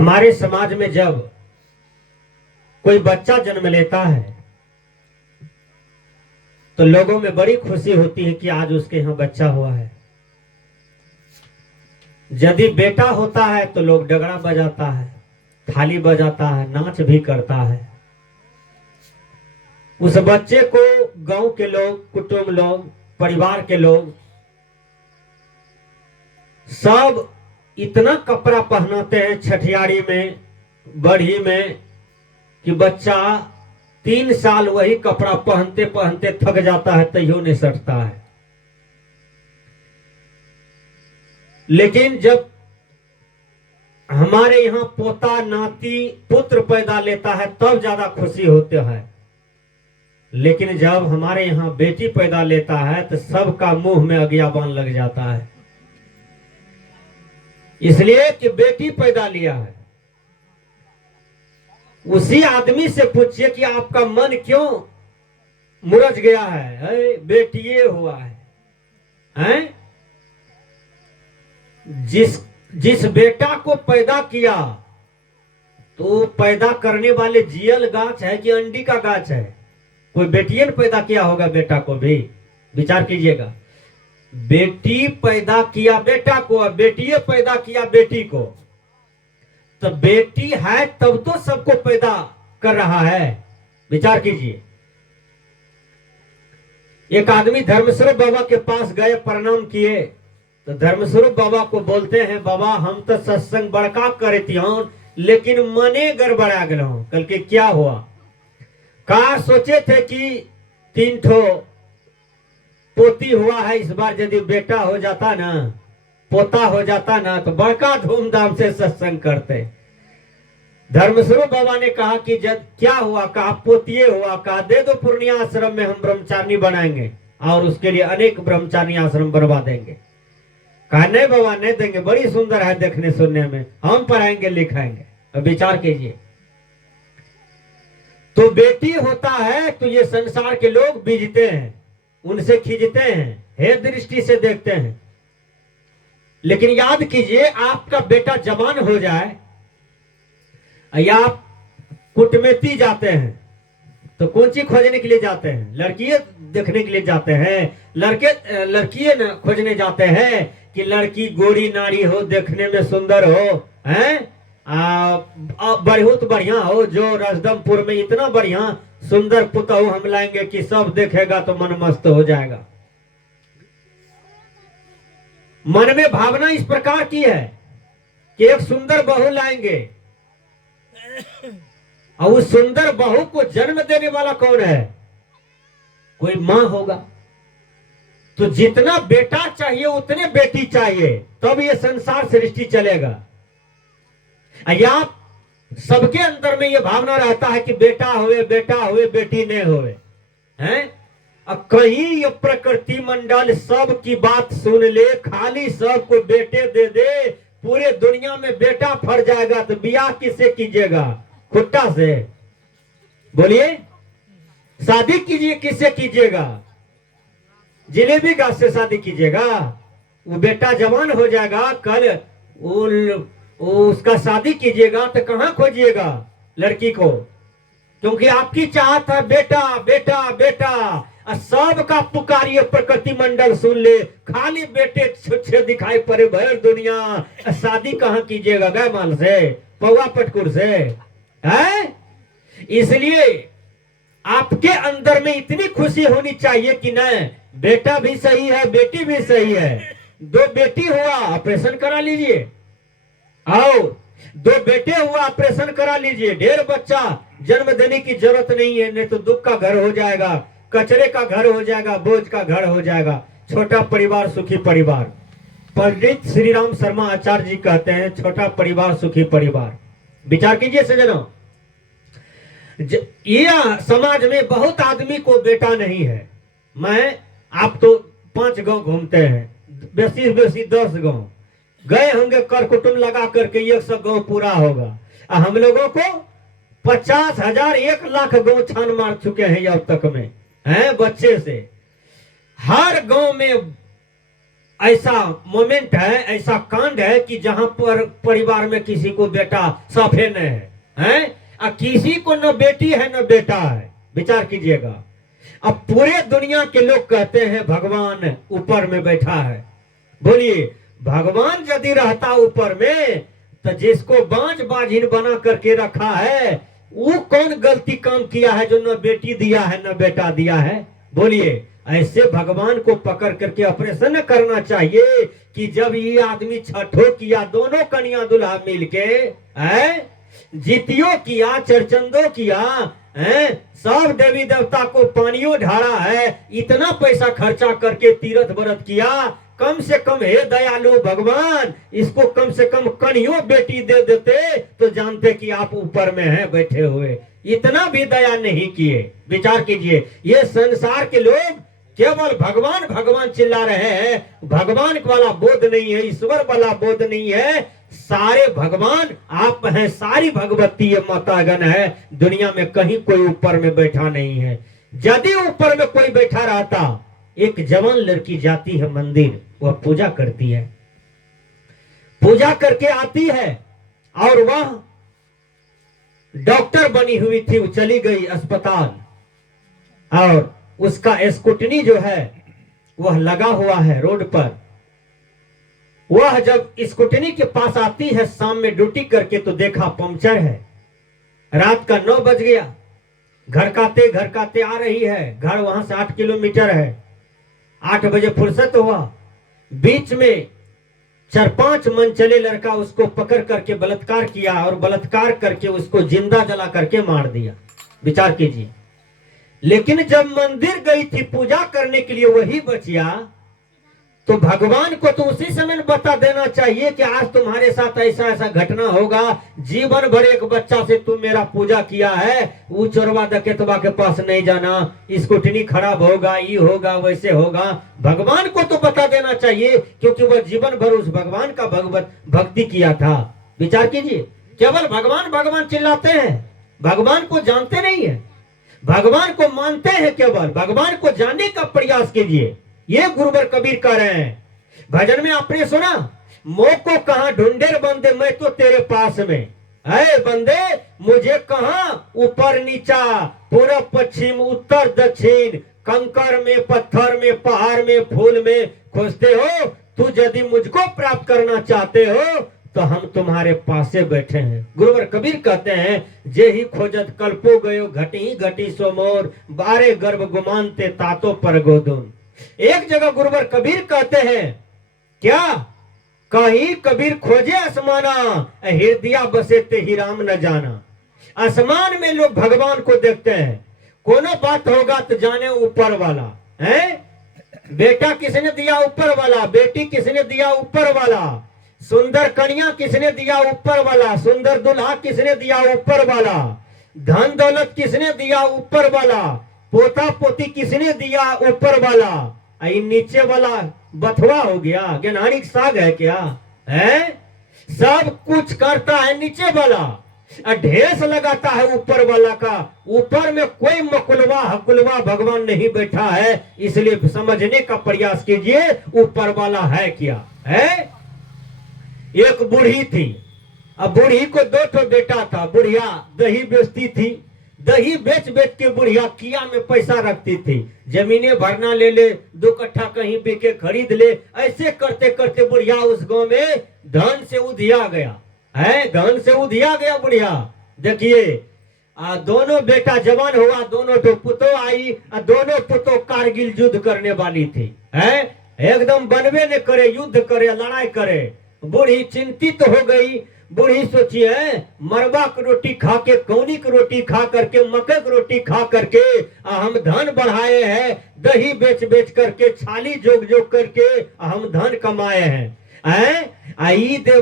हमारे समाज में जब कोई बच्चा जन्म लेता है तो लोगों में बड़ी खुशी होती है कि आज उसके यहाँ बच्चा हुआ है। यदि बेटा होता है तो लोग डगरा बजाता है, थाली बजाता है, नाच भी करता है। उस बच्चे को गांव के लोग, कुटुंब लोग, परिवार के लोग सब इतना कपड़ा पहनाते हैं छठियारी में, बढ़ी में, कि बच्चा 3 साल वही कपड़ा पहनते पहनते थक जाता है, तैयो नहीं सटता है। लेकिन जब हमारे यहाँ पोता नाती पुत्र पैदा लेता है तब ज्यादा खुशी होते है। लेकिन जब हमारे यहाँ बेटी पैदा लेता है तो सबका मुंह में अगियाबान लग जाता है, इसलिए कि बेटी पैदा लिया है। उसी आदमी से पूछिए कि आपका मन क्यों मुरझ गया है, बेटिए हुआ है, हैं? जिस बेटा को पैदा किया तो पैदा करने वाले जियल गाछ है कि अंडी का गाछ है? कोई बेटिए ने पैदा किया होगा बेटा को भी, विचार कीजिएगा। बेटी पैदा किया बेटा को और बेटिए पैदा किया बेटी को, तो बेटी है तब तो सबको पैदा कर रहा है। विचार कीजिए। एक आदमी धर्मस्वरूप बाबा के पास गए, प्रणाम किए, तो धर्मस्वरूप बाबा को बोलते हैं, बाबा हम तो सत्संग बड़का करती हूं लेकिन मने गड़बड़ा गए हूं। कल के क्या हुआ? कहा सोचे थे कि 3 ठो पोती हुआ है, इस बार यदि बेटा हो जाता ना, पोता हो जाता ना, तो बड़का धूमधाम से सत्संग करते। धर्मस्वरूप बाबा ने कहा कि जब क्या हुआ? कहा पोतिए हुआ। कहा दे दो पूर्णिया आश्रम में, हम ब्रह्मचारिणी बनाएंगे और उसके लिए अनेक ब्रह्मचारिणी आश्रम बनवा देंगे। कहा नहीं बाबा नहीं देंगे, बड़ी सुंदर है देखने सुनने में, हम पढ़ाएंगे लिखाएंगे। अब विचार कीजिए। तो बेटी होता है तो ये संसार के लोग बीजते हैं, उनसे खींचते हैं, हे दृष्टि से देखते हैं। लेकिन याद कीजिए, आपका बेटा जवान हो जाए या आप कुटमेती जाते हैं तो कौन चीज खोजने के लिए जाते हैं? लड़कियां देखने के लिए जाते हैं। लड़कियां खोजने जाते हैं कि लड़की गोरी नारी हो, देखने में सुंदर हो, हैं, बहुत बढ़िया हो, जो रजदमपुर में इतना बढ़िया सुंदर पुतहू हम लाएंगे कि सब देखेगा तो मन मस्त हो जाएगा। मन में भावना इस प्रकार की है कि एक सुंदर बहू लाएंगे, और उस सुंदर बहू को जन्म देने वाला कौन है? कोई मां होगा। तो जितना बेटा चाहिए उतने बेटी चाहिए, तब ये संसार सृष्टि चलेगा। या सबके अंदर में ये भावना रहता है कि बेटा हुए बेटी नहीं हुए, हैं? अब कहीं ये प्रकृति मंडल सब की बात सुन ले, खाली सबको बेटे दे दे, पूरे दुनिया में बेटा फर जाएगा, तो ब्याह किससे कीजिएगा? खुट्टा से? बोलिए, शादी कीजिए किससे कीजिएगा? जिलेबी गाछ से शादी कीजिएगा? वो बेटा जवान हो जाएगा, कल उसका शादी कीजिएगा तो कहां खोजिएगा लड़की को? क्योंकि आपकी चाहत है बेटा बेटा बेटा, सबका पुकारिए प्रकृति मंडल सुन ले, खाली बेटे छुच्छे दिखाई पड़े भर दुनिया, शादी कहां कीजिएगा? गाय माल से, पौवा पटकुर से, है? इसलिए आपके अंदर में इतनी खुशी होनी चाहिए कि नहीं, बेटा भी सही है बेटी भी सही है। 2 बेटी हुआ ऑपरेशन करा लीजिए, और 2 बेटे हुआ ऑपरेशन करा लीजिए। ढेर बच्चा जन्म देने की जरूरत नहीं है, नहीं तो दुख का घर हो जाएगा, कचरे का घर हो जाएगा, बोझ का घर हो जाएगा। छोटा परिवार सुखी परिवार। पंडित श्री राम शर्मा आचार्य जी कहते हैं, छोटा परिवार सुखी परिवार। विचार कीजिए सज्जनों, ये समाज में बहुत आदमी को बेटा नहीं है। आप तो 5 गांव घूमते हैं, बेसी 10 गांव गए होंगे, कर कुटुंब लगा करके 100 गांव पूरा होगा। हम लोगों को 50,000 1 लाख गांव छान मार चुके हैं अब तक में, हैं? बच्चे से हर गांव में ऐसा मोमेंट है, ऐसा कांड है कि जहां पर परिवार में किसी को बेटा साफे न है, किसी को न बेटी है न बेटा है। विचार कीजिएगा। अब पूरे दुनिया के लोग कहते हैं भगवान ऊपर में बैठा है। बोलिए, भगवान यदि रहता ऊपर में तो जिसको बांझ बाझिन बना करके रखा है वो कौन गलती काम किया है जो न बेटी दिया है न बेटा दिया है? बोलिए, ऐसे भगवान को पकड़ करके ऑपरेशन करना चाहिए कि जब ये आदमी छठो किया, दोनों कन्या दुल्हा मिलके जीतियो किया, चरचंदो किया, सब देवी देवता को पानियों ढाला है, इतना पैसा खर्चा करके तीर्थ व्रत किया, कम से कम हे दयालु भगवान इसको कम से कम कन्यों बेटी दे देते तो जानते कि आप ऊपर में हैं बैठे हुए। इतना भी दया नहीं किए। विचार कीजिए, ये संसार के लोग केवल भगवान भगवान चिल्ला रहे हैं, भगवान वाला बोध नहीं है, ईश्वर वाला बोध नहीं है। सारे भगवान आप हैं, सारी भगवती ये मातागण है, दुनिया में कहीं कोई ऊपर में बैठा नहीं है। यदि ऊपर में कोई बैठा रहता, एक जवान लड़की जाती है मंदिर, वह पूजा करती है, पूजा करके आती है और वह डॉक्टर बनी हुई थी, वो चली गई अस्पताल और उसका स्कूटनी जो है वह लगा हुआ है रोड पर। वह जब स्कूटनी के पास आती है शाम में ड्यूटी करके तो देखा पंक्चर है। रात का 9 बज गया, घर काते आ रही है, घर वहां से 8 किलोमीटर है। 8 बजे फुर्सत हुआ, बीच में 4-5 मनचले लड़का उसको पकड़ करके बलात्कार किया और बलात्कार करके उसको जिंदा जला करके मार दिया। विचार कीजिए। लेकिन जब मंदिर गई थी पूजा करने के लिए वही बचिया, तो भगवान को तो उसी समय बता देना चाहिए कि आज तुम्हारे साथ ऐसा ऐसा घटना होगा, जीवन भर एक बच्चा से तुम मेरा पूजा किया है, वो चोरवा डकैतवा के पास नहीं जाना, स्कूटनी खराब होगा, ये होगा वैसे होगा। भगवान को तो बता देना चाहिए क्योंकि वह जीवन भर उस भगवान का भक्ति किया था। विचार कीजिए, केवल भगवान भगवान चिल्लाते हैं, भगवान को जानते नहीं है, भगवान को मानते हैं, केवल भगवान को जानने का प्रयास कीजिए। ये गुरुवर कबीर कह रहे हैं। भजन में आपने सुना, मोह को कहां ढूंढे बंदे, मैं तो तेरे पास में है बंदे, मुझे कहां ऊपर नीचा, पूरब पश्चिम उत्तर दक्षिण, कंकर में पत्थर में पहाड़ में फूल में खोजते हो। तू यदि मुझको प्राप्त करना चाहते हो तो हम तुम्हारे पासे बैठे हैं। गुरुवर कबीर कहते हैं, जे ही खोजत कल्पो गयो, घटी घटी सो मोर, बारे गर्भ गुमानते तातो पर गोदुन। एक जगह गुरुवर कबीर कहते हैं, क्या कहीं कबीर खोजे आसमाना, हृदय बसे ते ही राम न जाना। आसमान में लोग भगवान को देखते हैं, कोनो बात होगा तो जाने ऊपर वाला है। बेटा किसने दिया? ऊपर वाला। बेटी किसने दिया? ऊपर वाला। सुंदर कन्या किसने दिया? ऊपर वाला। सुंदर दुल्हा किसने दिया? ऊपर वाला। धन दौलत किसने दिया? ऊपर वाला। पोता पोती किसने दिया? ऊपर वाला। नीचे वाला बथुआ हो गया, ज्ञानिक साग है क्या है? सब कुछ करता है नीचे वाला, ढेस लगाता है ऊपर वाला का। ऊपर में कोई मकुलवा हकुलवा भगवान नहीं बैठा है, इसलिए समझने का प्रयास कीजिए ऊपर वाला है क्या है। एक बूढ़ी थी, अब बूढ़ी को 2 ठो बेटा था। बुढ़िया दही बेचती थी, दही बेच बेच के बुढ़िया किया में पैसा रखती थी। जमीनें भरना ले ले, 2 कट्ठा कहीं बिके खरीद ले, ऐसे करते करते बुढ़िया उस गांव में धन से उधिया गया है, धन से उधिया गया बुढ़िया। देखिए, दोनों बेटा जवान हुआ, दोनों तो पुतो आई, दोनों पुतो कारगिल युद्ध करने वाली थी है, एकदम बनवे न करे, युद्ध करे, लड़ाई करे। बूढ़ी चिंतित हो गई। बूढ़ी सोची है, मरबा की रोटी खा के, कौनी की रोटी खा करके, मक्के की रोटी खा करके हम धन बढ़ाए हैं, दही बेच बेच करके, छाली जोग जोग करके हम धन कमाए हैं।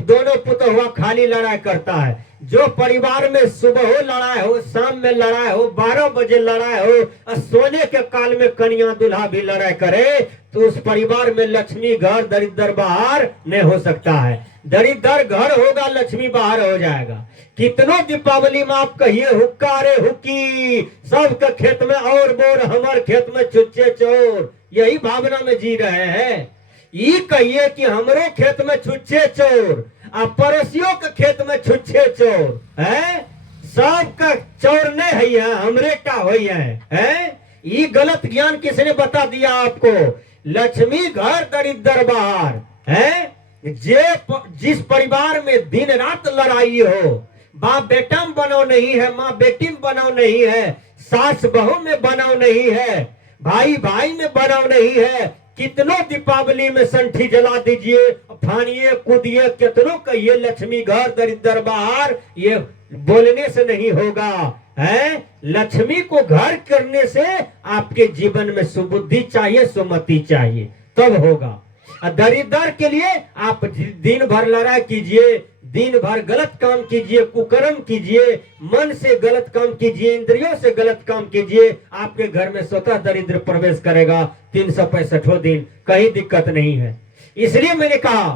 दोनों पुत्र हुआ खाली लड़ाई करता है। जो परिवार में सुबह हो लड़ाई हो, शाम में लड़ाई हो, 12 बजे लड़ाई हो, सोने के काल में कन्या दुल्हा भी लड़ाई करे, तो उस परिवार में लक्ष्मी घर, दरिद्र बाहर नहीं हो सकता है। दरिद्र घर होगा, लक्ष्मी बाहर हो जाएगा। कितनों दीपावली में आप कहिए हुक्का रे हुक्की, सबके खेत में और बोर, हमारे खेत में चुच्चे चोर, यही भावना में जी रहे हैं। ई कहिए कि हमरो खेत में छुच्छे चोर आ पड़ोसियों के खेत में छुच्छे चोर है, सबका चोर नहीं है, हमरे का हो है। ये गलत ज्ञान किसने बता दिया आपको? लक्ष्मी घर दरिद्र बाहर है। जिस परिवार में दिन रात लड़ाई हो, बाप बेटा में बनाव नहीं है, माँ बेटी में बनाव नहीं है, सास बहू में बनाव नहीं है, भाई भाई में बनाव नहीं है, कितनों दीपावली में संठी जला दीजिए, फानिए कूदिए, कितनों कहिए लक्ष्मी घर दरिद्र बाहर, ये बोलने से नहीं होगा है। लक्ष्मी को घर करने से आपके जीवन में सुबुद्धि चाहिए, सुमति चाहिए, तब होगा। दरिद्र के लिए आप दिन भर लड़ाई कीजिए, दिन भर गलत काम कीजिए, कुकर्म कीजिए, मन से गलत काम कीजिए, इंद्रियों से गलत काम कीजिए, आपके घर में स्वतः दरिद्र प्रवेश करेगा 365 दिन, कहीं दिक्कत नहीं है। इसलिए मैंने कहा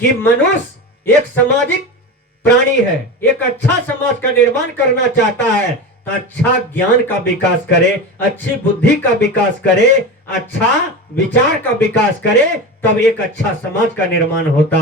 कि मनुष्य एक सामाजिक प्राणी है, एक अच्छा समाज का निर्माण करना चाहता है तो अच्छा ज्ञान का विकास करे, अच्छी बुद्धि का विकास करे, अच्छा विचार का विकास करे, तब एक अच्छा समाज का निर्माण होता है।